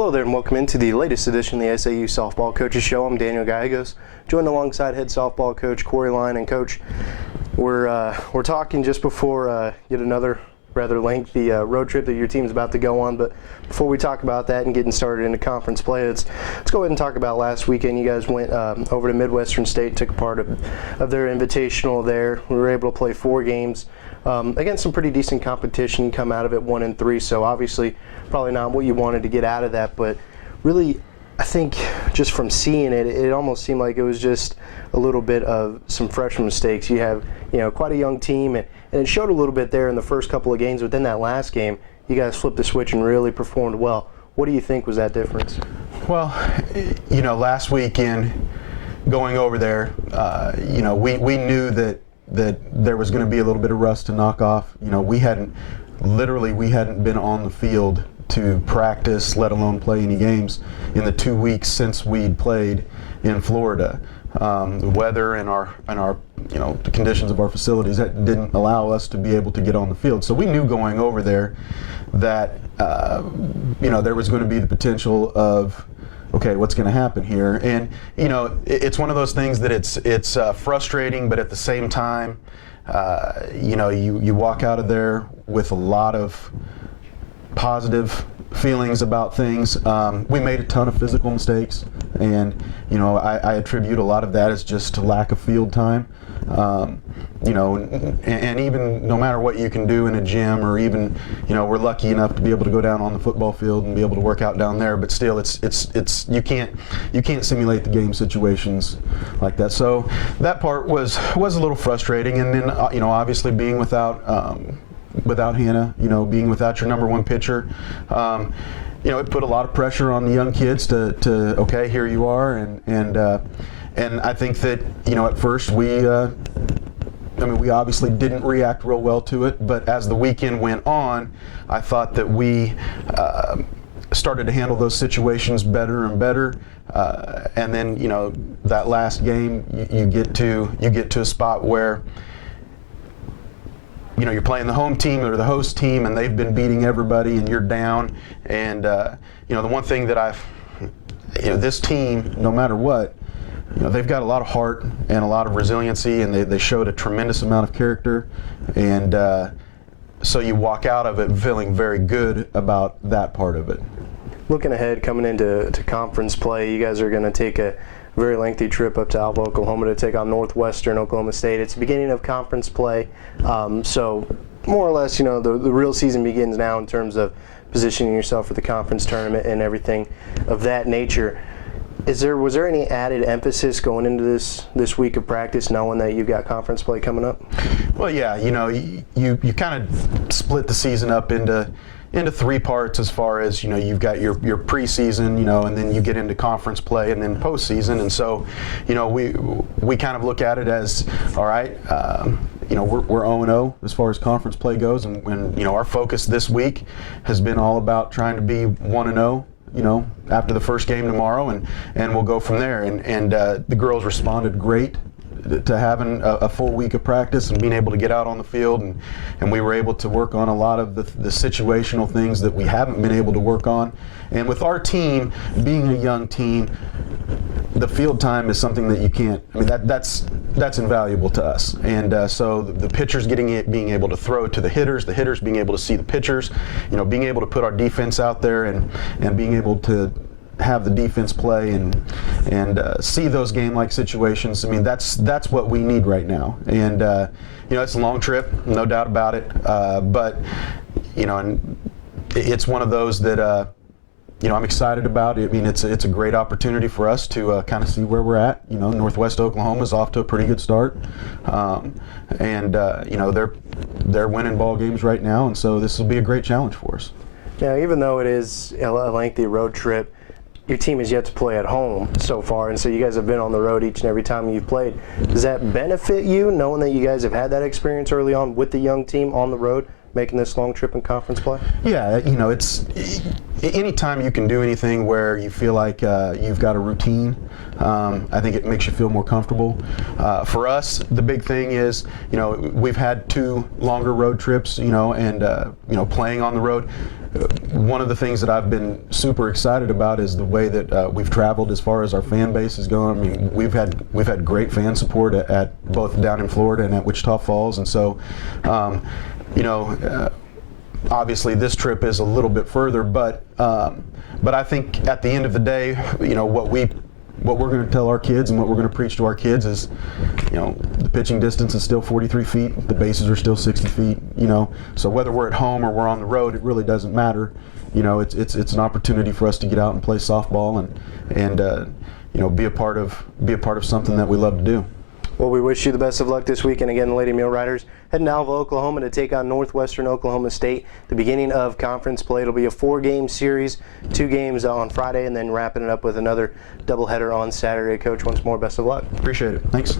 Hello there and welcome into the latest edition of the SAU Softball Coaches Show. I'm Daniel Gallegos, joined alongside head softball coach Corey Line. And Coach, we're talking just before yet another rather lengthy road trip that your team's about to go on. But before we talk about that and getting started into conference play, let's go ahead and talk about last weekend. You guys went over to Midwestern State, took a part of their invitational there. We were able to play 4 games against some pretty decent competition, come out of it 1-3. So obviously probably not what you wanted to get out of that, but really I think just from seeing it, it almost seemed like it was just a little bit of some freshman mistakes. You have, quite a young team, and it showed a little bit there in the first couple of games. But then that last game, you guys flipped the switch and really performed well. What do you think was that difference? Well, last weekend going over there, we knew that there was going to be a little bit of rust to knock off. We hadn't been on the field to practice, let alone play any games in the 2 weeks since we'd played in Florida. The weather and the conditions of our facilities, that didn't allow us to be able to get on the field. So we knew going over there that there was going to be the potential of, okay, what's going to happen here? And it's one of those things that it's frustrating, but at the same time, you walk out of there with a lot of positive feelings about things. We made a ton of physical mistakes, and I attribute a lot of that as just to lack of field time. And even no matter what you can do in a gym, or even we're lucky enough to be able to go down on the football field and be able to work out down there, but still it's you can't simulate the game situations like that. So that part was a little frustrating, and then obviously being without Hannah, being without your number one pitcher, it put a lot of pressure on the young kids to okay, here you are, and I think that at first we obviously didn't react real well to it, but as the weekend went on, I thought that we started to handle those situations better and better. And then that last game, you get to a spot where you're playing the home team or the host team, and they've been beating everybody, and you're down. And the one thing that this team, no matter what, they've got a lot of heart and a lot of resiliency, and they showed a tremendous amount of character. And so you walk out of it feeling very good about that part of it. Looking ahead, coming into conference play, you guys are going to take a very lengthy trip up to Alva, Oklahoma to take on Northwestern Oklahoma State. It's the beginning of conference play, so more or less, the real season begins now in terms of positioning yourself for the conference tournament and everything of that nature. Was there any added emphasis going into this week of practice, knowing that you've got conference play coming up? Well, yeah, you kind of split the season up into 3 parts, as far as you've got your preseason, and then you get into conference play, and then postseason. And so we kind of look at it as, all right, we're 0-0 as far as conference play goes, and when our focus this week has been all about trying to be 1-0 after the first game tomorrow, and we'll go from there. And the girls responded great to having a full week of practice and being able to get out on the field, and we were able to work on a lot of the situational things that we haven't been able to work on. And with our team being a young team, the field time is something that you can't, that's invaluable to us. And so the pitchers being able to throw to the hitters being able to see the pitchers, being able to put our defense out there and being able to have the defense play and see those game-like situations. That's what we need right now. And it's a long trip, no doubt about it. But and it's one of those that I'm excited about. It's a great opportunity for us to kind of see where we're at. Northwest Oklahoma's off to a pretty good start, and they're winning ball games right now, and so this will be a great challenge for us. Now, even though it is a lengthy road trip, your team has yet to play at home so far, and so you guys have been on the road each and every time you've played. Does that benefit you, knowing that you guys have had that experience early on with the young team on the road, making this long trip in conference play? Yeah, it's anytime you can do anything where you feel like you've got a routine, I think it makes you feel more comfortable. For us, the big thing is, we've had 2 longer road trips, and playing on the road. one of the things that I've been super excited about is the way that we've traveled as far as our fan base is going. I mean, we've had great fan support at both down in Florida and at Wichita Falls, and so you know, obviously this trip is a little bit further, but I think at the end of the day, you know, what we're going to tell our kids and what we're going to preach to our kids is, you know, the pitching distance is still 43 feet, the bases are still 60 feet, you know, so whether we're at home or we're on the road, it really doesn't matter. You know, it's an opportunity for us to get out and play softball and you know, be a part of something that we love to do. Well, we wish you the best of luck this weekend. Again, the Lady Mule Riders heading to Alva, Oklahoma to take on Northwestern Oklahoma State. The beginning of conference play. It'll be a 4-game series, 2 games on Friday, and then wrapping it up with another doubleheader on Saturday. Coach, once more, best of luck. Appreciate it. Thanks.